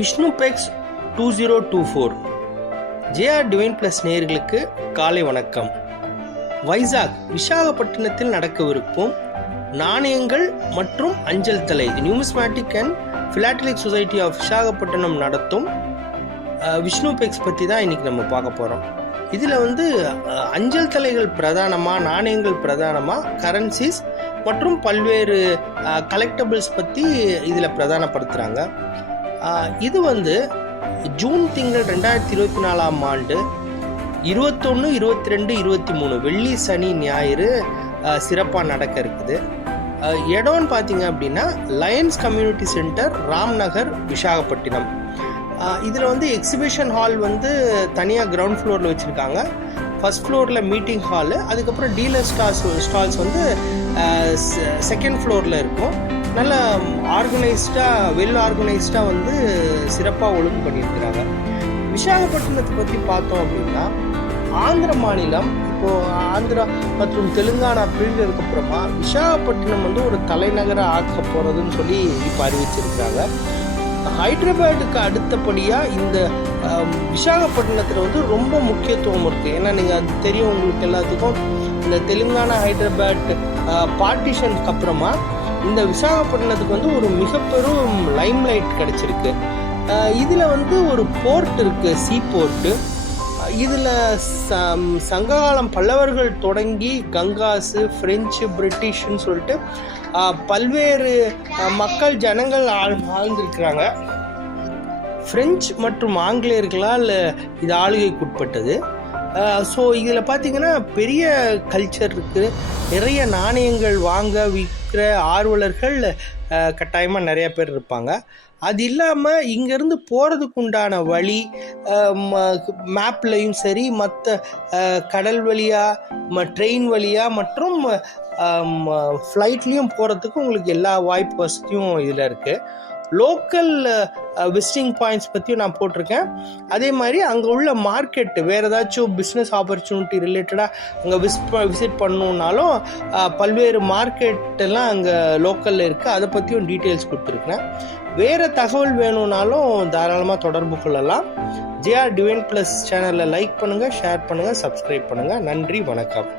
விஷ்ணுபெக்ஸ் 2024 JR divine plus நேயர்களுக்கு காலை வணக்கம். வைசாக் விசாகப்பட்டினத்தில் நடக்கவிருக்கும் நாணயங்கள் மற்றும் அஞ்சல் தலை numismatic and philatelic society of Visakhapatnam நடத்தும் விஷ்ணுபெக்ஸ் பற்றி தான் இன்றைக்கி நம்ம பார்க்க போகிறோம். இதில் அஞ்சல் தலைகள் பிரதானமாக, நாணயங்கள் பிரதானமாக, கரன்சிஸ் மற்றும் பல்வேறு கலெக்டபிள்ஸ் பற்றி இதில் பிரதானப்படுத்துகிறாங்க. இது ஜூன் திங்கள் 2024 ஆண்டு 21, 22, 23 வெள்ளி, சனி, ஞாயிறு சிறப்பாக நடக்க இருக்குது. இடம்னு பார்த்தீங்க அப்படின்னா Lions community centre, Ramnagar, Visakhapatnam. இதில் எக்ஸிபிஷன் ஹால் தனியாக கிரவுண்ட் ஃப்ளோரில் வச்சுருக்காங்க. ஃபஸ்ட் ஃப்ளோரில் மீட்டிங் ஹாலு, அதுக்கப்புறம் டீலர் ஸ்டால்ஸ் செகண்ட் ஃப்ளோரில் இருக்கும். நல்ல ஆர்கனைஸ்டாக, வெல் ஆர்கனைஸ்டாக சிறப்பாக ஒழுங்கு பண்ணியிருக்கிறாங்க. விசாகப்பட்டினத்தை பற்றி பார்த்தோம் அப்படின்னா, ஆந்திர மாநிலம் இப்போது ஆந்திரா மற்றும் தெலுங்கானா பிரிஞ்சதுக்கப்புறமா விசாகப்பட்டினம் ஒரு தலைநகராக ஆக்க போகிறதுன்னு சொல்லி இப்போ அறிவிச்சிருக்கிறாங்க. ஹைதராபாத்துக்கு அடுத்தபடியாக இந்த விசாகப்பட்டினத்தில் ரொம்ப முக்கியத்துவம் இருக்குது. ஏன்னா நீங்கள் அது தெரியும் உங்களுக்கு எல்லாத்துக்கும், இந்த தெலுங்கானா ஹைதராபாத் பார்ட்டிஷனுக்கு அப்புறமா இந்த விசாகப்பட்டினத்துக்கு ஒரு மிக பெரும் லைம்லைட் கிடச்சிருக்கு. இதில் ஒரு போர்ட் இருக்குது, சீ போர்ட்டு. இதில் சங்ககாலம் பல்லவர்கள் தொடங்கி கங்காஸு, ஃப்ரெஞ்சு, பிரிட்டிஷ்ன்னு சொல்லிட்டு பல்வேறு ஜனங்கள் வாழ்ந்திருக்கிறாங்க. பிரெஞ்சு மற்றும் ஆங்கிலேயர்களால் இது ஆளுகைக்குட்பட்டது. ஸோ இதில் பார்த்திங்கன்னா பெரிய கல்ச்சர் இருக்குது. நிறைய நாணயங்கள் வாங்க விற்கிற ஆர்வலர்கள் கட்டாயமாக நிறைய பேர் இருப்பாங்க. அது இல்லாமல் இங்கேருந்து போகிறதுக்கு உண்டான வழி, மேப்லையும் சரி, மற்ற கடல் வழியாக, ட்ரெயின் வழியாக மற்றும் ஃப்ளைட்லேயும் போகிறதுக்கு உங்களுக்கு எல்லா வாய்ப்பு வசதியும் இதில் இருக்குது. லோக்கல் விசிட்டிங் பாயிண்ட்ஸ் பற்றியும் நான் போட்டிருக்கேன். அதே மாதிரி அங்கே உள்ள மார்க்கெட்டு, வேறு ஏதாச்சும் பிஸ்னஸ் ஆப்பர்ச்சுனிட்டி ரிலேட்டடாக அங்கே விசிட் பண்ணணுன்னாலும் பல்வேறு மார்க்கெட்டெல்லாம் அங்கே லோக்கலில் இருக்குது. அதை பற்றியும் டீட்டெயில்ஸ் கொடுத்துருக்கேன். வேறு தகவல் வேணும்னாலும் தாராளமாக தொடர்பு கொள்ளலாம். ஜேஆர் டிவைன் ப்ளஸ் சேனலில் லைக் பண்ணுங்கள், ஷேர் பண்ணுங்கள், சப்ஸ்கிரைப் பண்ணுங்கள். நன்றி, வணக்கம்.